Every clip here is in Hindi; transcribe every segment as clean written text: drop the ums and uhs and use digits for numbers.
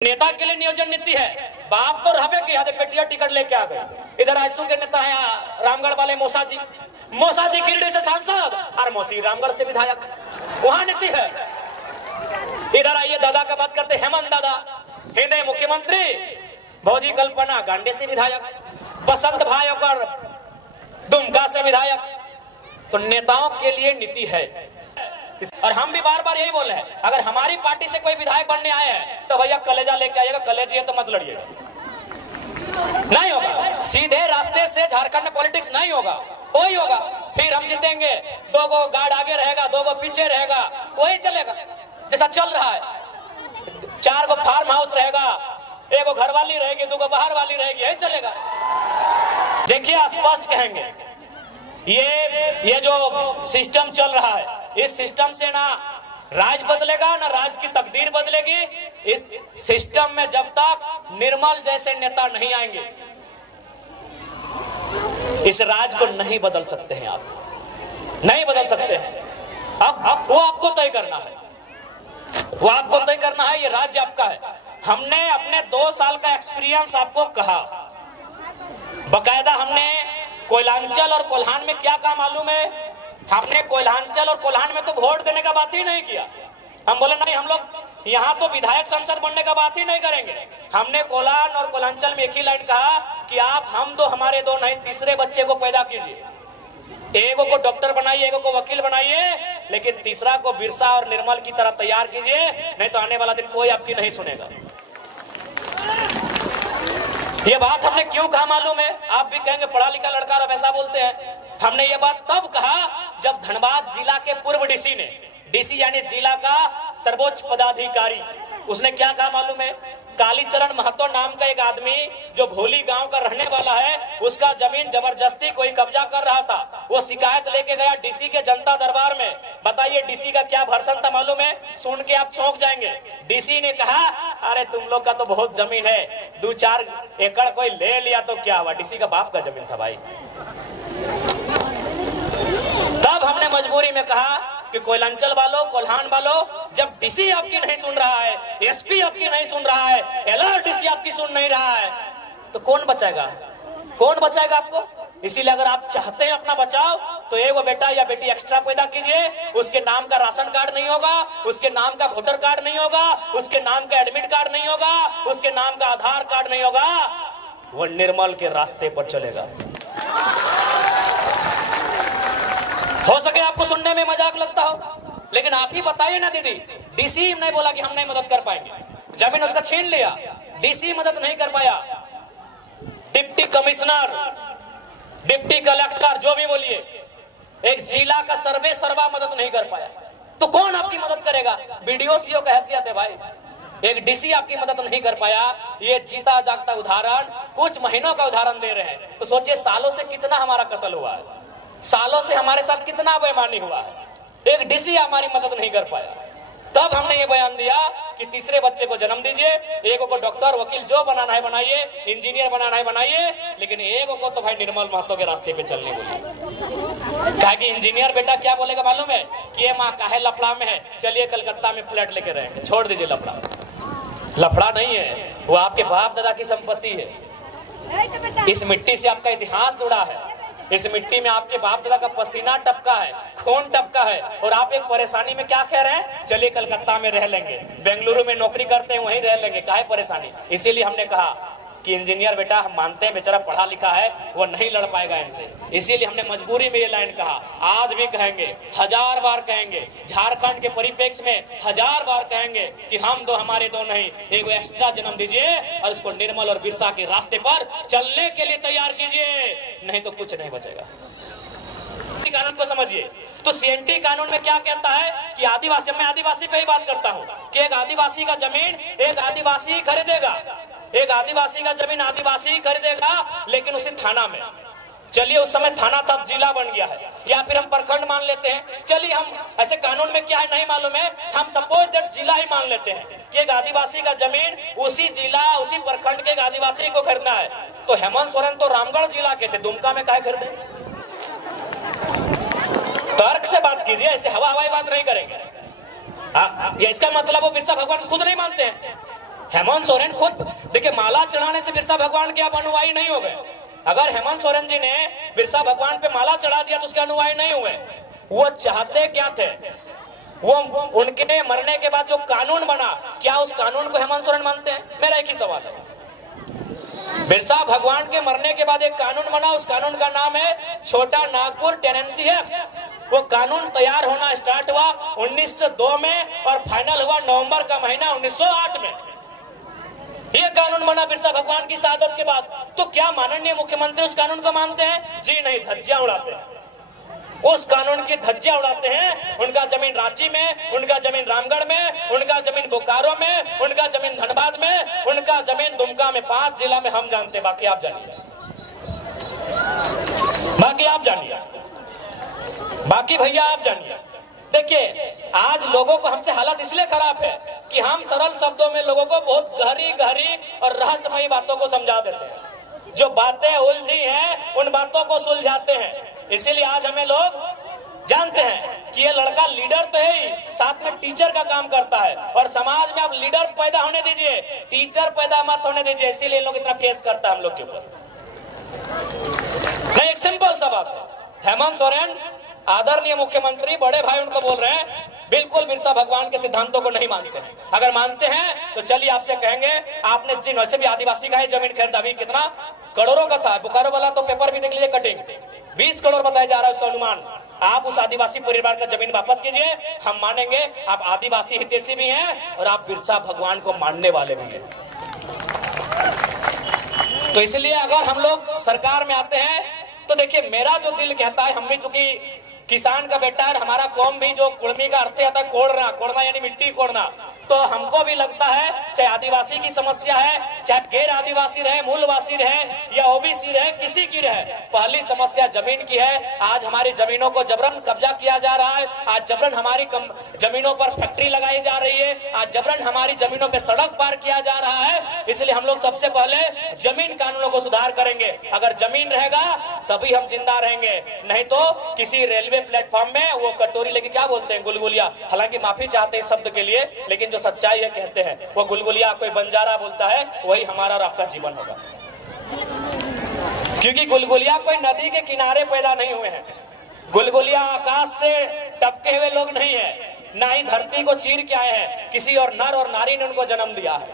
नेता के लिए नियोजन नीति है। बाप तो रहबे की है, बेटिया टिकट लेके आ गए। इधर आजसू के नेता है रामगढ़ वाले मौसा जी गिरिडीह से सांसद और मौसी रामगढ़ से विधायक, वहां नीति है। इधर आइए दादा का बात करते, हेमंत दादा हिंदे मुख्यमंत्री, भौजी कल्पना गांडे से विधायक, बसंत भाई और दुमका से विधायक। तो नेताओं के लिए नीति है। और हम भी बार बार यही बोल रहे हैं, अगर हमारी पार्टी से कोई विधायक बनने आए हैं तो भैया कलेजा लेके आइएगा, कलेजी है तो मत लड़िएगा, नहीं होगा। सीधे रास्ते से झारखंड में पॉलिटिक्स नहीं होगा, वही होगा। फिर हम जीतेंगे, 2 गो गार्ड आगे रहेगा, 2 गो पीछे रहेगा, वही चलेगा जैसा चल रहा है। 4 गो फार्म हाउस रहेगा, 1 गो घर वाली रहेगी, 2 गो बाहर वाली रहेगी, यही चलेगा। देखिए स्पष्ट कहेंगे, ये जो सिस्टम चल रहा है, इस सिस्टम से ना राज बदलेगा ना राज की तकदीर बदलेगी। इस सिस्टम में जब तक निर्मल जैसे नेता नहीं आएंगे, इस राज को नहीं बदल सकते हैं, आप नहीं बदल सकते हैं। अब वो आपको तय करना है, वो आपको तय करना है, ये राज्य आपका है। हमने अपने 2 साल का एक्सपीरियंस आपको कहा, बकायदा हमने कोयलांचल और कोल्हान में क्या काम मालूम है, हमने कोयलांचल और कोल्हान में तो वोट देने का बात ही नहीं किया। हम बोले नहीं, हम लोग यहाँ तो विधायक संसद बनने का बात ही नहीं करेंगे। हमने कोल्हान और कोयलांचल में एक ही लाइन कहा कि आप हम दो हमारे दो नहीं, तीसरे बच्चे को पैदा कीजिए। 1 को डॉक्टर बनाइए, 1 को वकील बनाइए, लेकिन तीसरा को बिरसा और निर्मल की तरह तैयार कीजिए, नहीं तो आने वाला दिन कोई आपकी नहीं सुनेगा। ये बात हमने क्यों कहा मालूम है? आप भी कहेंगे पढ़ा लिखा लड़का और ऐसा बोलते हैं। हमने ये बात तब कहा जब धनबाद जिला के पूर्व डीसी ने, डीसी यानी जिला का सर्वोच्च पदाधिकारी, उसने क्या कहा मालूम है? कालीचरण महतो नाम का एक आदमी जो भोली गांव का रहने वाला है, उसका जमीन जबरदस्ती कोई कब्जा कर रहा था। वो शिकायत लेके गया डीसी के जनता दरबार में। बताइए डीसी का क्या भर्सन था मालूम है? सुन के आप चौंक जाएंगे। डीसी ने कहा, अरे तुम लोग का तो बहुत जमीन है, 2-4 एकड़ कोई ले लिया तो क्या हुआ? डीसी का बाप का जमीन था भाई। तब हमने मजबूरी में कहा कि कोयलांचल वालों, कोल्हान वालों, जब डीसी आपकी नहीं सुन रहा है, एसपी आपकी नहीं सुन रहा है, एलआरडीसी आपकी सुन नहीं रहा है, तो कौन बचाएगा? कौन बचाएगा आपको? इसीलिए अगर आप चाहते हैं अपना बचाव, तो 1 बेटा या बेटी एक्स्ट्रा पैदा कीजिए। उसके नाम का राशन कार्ड नहीं होगा, उसके नाम का वोटर कार्ड नहीं होगा, उसके नाम का एडमिट कार्ड नहीं होगा, उसके नाम का आधार कार्ड नहीं होगा, वो निर्मल के रास्ते पर चलेगा। हो सके आपको सुनने में मजाक लगता हो, लेकिन आप ही बताइए ना दीदी, डीसी नहीं बोला कि हम नहीं मदद कर पाएंगे, जमीन उसका छीन लिया, डीसी मदद नहीं कर पाया, डिप्टी कमिश्नर, डिप्टी कलेक्टर, जो भी बोलिए, एक जिला का सर्वे सर्वा मदद नहीं कर पाया, तो कौन आपकी मदद करेगा? बीडीओ सीओ का हैसियत है भाई, एक डीसी आपकी मदद नहीं कर पाया। ये जीता जागता उदाहरण, कुछ महीनों का उदाहरण दे रहे हैं, तो सोचिए सालों से कितना हमारा कत्ल हुआ है, सालों से हमारे साथ कितना बेईमानी हुआ है, एक डीसी हमारी मदद नहीं कर पाया। तब हमने ये बयान दिया कि तीसरे बच्चे को जन्म दीजिए, 1 को डॉक्टर वकील जो बनाना है बनाइए, इंजीनियर बनाना है बनाइए, लेकिन 1 को तो भाई निर्मल महतो के रास्ते पे चलने बोलिए। कहा कि इंजीनियर बेटा क्या बोलेगा मालूम है कि ये माँ काहे लफड़ा में है, चलिए कलकत्ता में फ्लैट लेके रहेंगे, छोड़ दीजिए लफड़ा। लफड़ा नहीं है, वो आपके बाप दादा की संपत्ति है। इस मिट्टी से आपका इतिहास जुड़ा है, इस मिट्टी में आपके बाप दादा का पसीना टपका है, खून टपका है, और आप एक परेशानी में क्या कह रहे हैं, चलिए कलकत्ता में रह लेंगे, बेंगलुरु में नौकरी करते हैं वहीं रह लेंगे, काहे परेशानी? इसीलिए हमने कहा कि इंजीनियर बेटा हम मानते हैं बेचारा पढ़ा लिखा है, वो नहीं लड़ पाएगा इनसे, इसीलिए हमने मजबूरी में ये लाइन कहा। आज भी कहेंगे, 1000 बार कहेंगे, झारखंड के परिप्रेक्ष्य में 1000 बार कहेंगे कि हम दो हमारे दो नहीं, 1 एक्स्ट्रा जन्म दीजिए और उसको निर्मल और बिरसा के रास्ते पर चलने के लिए तैयार कीजिए, नहीं तो कुछ नहीं बचेगा। कानून को समझिए, तो सीएनटी कानून में क्या कहता है कि आदिवासी, मैं आदिवासी पे ही बात करता हूँ, कि एक आदिवासी का जमीन एक आदिवासी खरीदेगा, एक आदिवासी का जमीन आदिवासी खरीदेगा, लेकिन उसी थाना में, चलिए उस समय थाना तब जिला बन गया है, या फिर हम प्रखंड मान लेते हैं, चलिए हम ऐसे कानून में क्या है नहीं मालूम है, हम सपोज दैट जिला ही मान लेते हैं कि एक आदिवासी का जमीन उसी जिला उसी प्रखंड के एक आदिवासी को खरीदना है। तो हेमंत सोरेन तो रामगढ़ जिला के थे, दुमका में काहे खरीदे? तर्क से बात कीजिए, ऐसे हवा हवाई बात नहीं करेंगे। इसका मतलब वो बिरसा भगवान खुद नहीं मानते हैं, हेमंत सोरेन खुद देखिए, माला चढ़ाने से बिरसा भगवान के आप अनुयायी नहीं हो गए। अगर हेमंत सोरेन जी ने बिरसा भगवान पे माला चढ़ा दिया तो उसके अनुयायी नहीं हुए। वो चाहते क्या थे? वो उनके मरने के बाद जो कानून बना, क्या उस कानून को हेमंत सोरेन मानते हैं? मेरा एक ही सवाल है। बिरसा भगवान के मरने के बाद एक कानून बना, उस कानून का नाम है छोटा नागपुर टेनेंसी एक्ट। वो कानून तैयार होना स्टार्ट हुआ 1902 में और फाइनल हुआ नवंबर का महीना 1908 में। ये कानून बना बिरसा भगवान की शहादत के बाद। तो क्या माननीय मुख्यमंत्री उस कानून को मानते हैं? जी नहीं, धज्जियां उड़ाते हैं। उस कानून की धज्जियां उड़ाते हैं। उनका जमीन रांची में, उनका जमीन रामगढ़ में, उनका जमीन बोकारो में, उनका जमीन धनबाद में, उनका जमीन दुमका में, 5 जिला में हम जानते, बाकी आप जानिए, बाकी आप जानिए, बाकी भैया आप जानिए। देखिए, आज लोगों को हमसे हालत इसलिए खराब है कि हम सरल शब्दों में लोगों को बहुत गहरी गहरी और रहस्यमयी बातों को समझा देते हैं। जो बातें उलझी हैं उन बातों को सुलझाते हैं। इसीलिए आज हमें लोग जानते हैं कि ये लड़का लीडर तो है ही, साथ में टीचर का काम करता है। और समाज में आप लीडर पैदा होने दीजिए, टीचर पैदा मत होने दीजिए। इसीलिए लोग इतना केस करता है हम लोग के ऊपर। नहीं, एक सिंपल सा बात है। हेमंत सोरेन आदरणीय मुख्यमंत्री, बड़े भाई उनको बोल रहे हैं, बिल्कुल बिरसा भगवान के सिद्धांतों को नहीं मानते हैं। अगर मानते हैं तो चलिए आपसे कहेंगे, आपने जिन वैसे भी आदिवासी का है जमीन खरीदा, अभी कितना करोड़ों का था। बोकारो वाला तो पेपर भी देख लीजिए, कटिंग 20 करोड़ बताया जा रहा है उसका अनुमान। आप उस आदिवासी परिवार का जमीन वापस कीजिए, हम मानेंगे आप आदिवासी हितैषी भी हैं और आप बिरसा भगवान को मानने वाले भी हैं। तो इसलिए अगर हम लोग सरकार में आते हैं तो देखिए, मेरा जो दिल कहता है, हम भी चूंकि किसान का बेटा है, हमारा कौम भी, जो कुड़मी का अर्थ आता है कोड़ना, कोड़ना यानी मिट्टी कोड़ना, तो हमको भी लगता है चाहे आदिवासी की समस्या है, चाहे गैर आदिवासी रहे, मूलवासी रहे या ओबीसी रहे, किसी की रहे, पहली समस्या जमीन की है। आज हमारी जमीनों को जबरन कब्जा किया जा रहा है। आज जबरन हमारी जमीनों पर फैक्ट्री लगाई जा रही है। आज जबरन हमारी जमीनों पे सड़क पार किया जा रहा है। इसलिए हम लोग सबसे पहले जमीन कानूनों को सुधार करेंगे। अगर जमीन रहेगा तभी हम जिंदा रहेंगे, नहीं तो किसी रेलवे प्लेटफॉर्म में वो कटोरी लेके क्या बोलते हैं, गुलगुलिया, हालांकि माफी चाहते हैं शब्द के लिए, लेकिन सच्चाई है कहते हैं, वो गुलगुलिया कोई बंजारा बोलता है, वही हमारा और आपका जीवन होगा। क्योंकि गुलगुलिया कोई नदी के किनारे पैदा नहीं हुए हैं। गुलगुलिया आकाश से टपके हुए लोग नहीं है, ना ही धरती को चीर के आए हैं। किसी और नर और नारी ने उनको जन्म दिया है,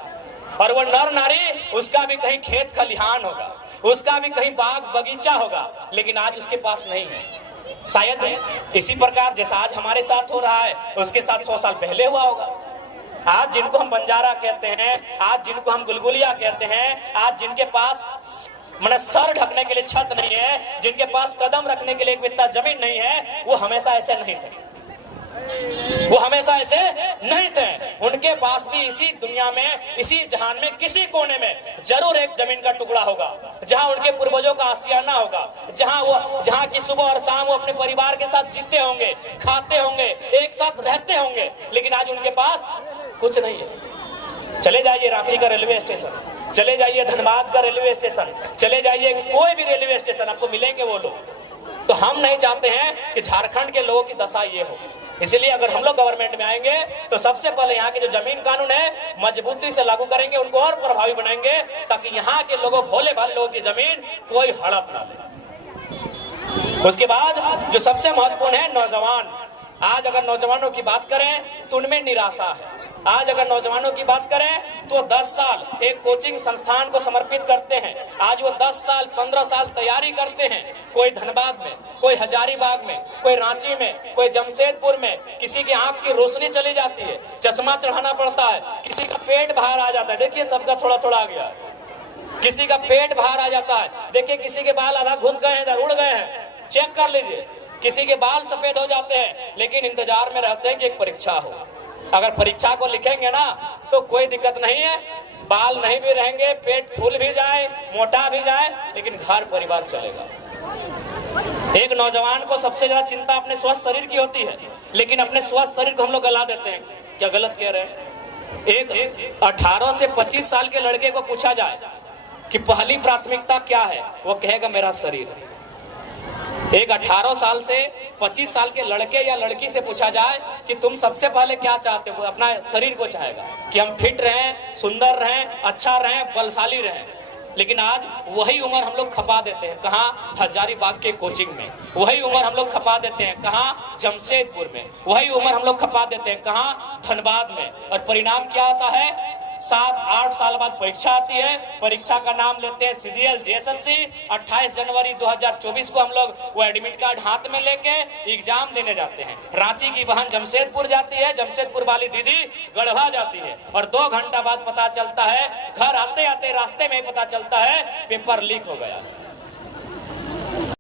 और वो नर नारी, उसका भी कहीं खेत खलिहान होगा, उसका भी कहीं बाग बगीचा होगा, लेकिन आज उसके पास नहीं है। शायद इसी प्रकार जैसा आज हमारे साथ हो रहा है, उसके साथ 100 साल पहले हुआ होगा। आज जिनको हम बंजारा कहते हैं, आज जिनको हम गुलगुलिया कहते हैं, आज जिनके पास मतलब सर ढकने के लिए छत नहीं है, जिनके पास कदम रखने के लिए एक बित्ता जमीन नहीं है, वो हमेशा ऐसे नहीं थे। वो हमेशा ऐसे नहीं थे। उनके पास भी इसी दुनिया में, इसी जहान में, किसी कोने में जरूर एक जमीन का टुकड़ा होगा जहां उनके पूर्वजों का आशियाना होगा, जहां की सुबह और शाम वो अपने परिवार के साथ जीते होंगे, खाते होंगे, एक साथ रहते होंगे। लेकिन आज उनके पास कुछ नहीं है। चले जाइए रांची का रेलवे स्टेशन, चले जाइए धनबाद का रेलवे स्टेशन, चले जाइए कोई भी रेलवे स्टेशन, आपको मिलेंगे वो लोग। तो हम नहीं चाहते हैं कि झारखंड के लोगों की दशा ये हो। इसलिए अगर हम लोग गवर्नमेंट में आएंगे तो सबसे पहले यहाँ के जो जमीन कानून है मजबूती से लागू करेंगे, उनको और प्रभावी बनाएंगे, ताकि यहाँ के लोगों, भोले भाले लोगों की जमीन कोई हड़प ना ले। उसके बाद जो सबसे महत्वपूर्ण है, नौजवान। आज अगर नौजवानों की बात करें तो उनमें निराशा है। आज अगर नौजवानों की बात करें तो 10 साल एक कोचिंग संस्थान को समर्पित करते हैं। आज वो 10 साल 15 साल तैयारी करते हैं। कोई धनबाद में, कोई हजारीबाग में, कोई रांची में, कोई जमशेदपुर में। किसी की आंख की रोशनी चली जाती है, चश्मा चढ़ाना पड़ता है, किसी का पेट बाहर आ जाता है। देखिए सबका थोड़ा थोड़ा आ गया, किसी का पेट बाहर आ जाता है। देखिए किसी के बाल आधा घुस गए हैं, उड़ गए हैं, चेक कर लीजिए। किसी के बाल सफेद हो जाते हैं, लेकिन इंतजार में रहते हैं कि एक परीक्षा हो। अगर परीक्षा को लिखेंगे ना तो कोई दिक्कत नहीं है, बाल नहीं भी रहेंगे, पेट फूल भी जाए, मोटा भी जाए, लेकिन घर परिवार चलेगा। एक नौजवान को सबसे ज्यादा चिंता अपने स्वस्थ शरीर की होती है, लेकिन अपने स्वस्थ शरीर को हम लोग गला देते हैं। क्या गलत कह रहे हैं? एक 18 से 25 साल के लड़के को पूछा जाए कि पहली प्राथमिकता क्या है, वो कहेगा मेरा शरीर है। एक 18 साल से 25 साल के लड़के या लड़की से पूछा जाए कि तुम सबसे पहले क्या चाहते हो, अपना शरीर को चाहेगा कि हम फिट रहें, सुंदर रहें, अच्छा रहें, बलशाली रहें। लेकिन आज वही उम्र हम लोग खपा देते हैं कहाँ, हजारीबाग के कोचिंग में। वही उम्र हम लोग खपा देते हैं कहाँ, जमशेदपुर में। वही उम्र हम लोग खपा देते हैं कहाँ, धनबाद में। और परिणाम क्या आता है, 7-8 साल बाद परीक्षा आती है। परीक्षा का नाम लेते हैं सीजीएल जेएसएससी। 28 जनवरी 2024 को हम लोग वो एडमिट कार्ड हाथ में लेके एग्जाम देने जाते हैं। रांची की बहन जमशेदपुर जाती है, जमशेदपुर वाली दीदी गढ़वा जाती है, और 2 घंटा बाद पता चलता है, घर आते आते रास्ते में पता चलता है पेपर लीक हो गया।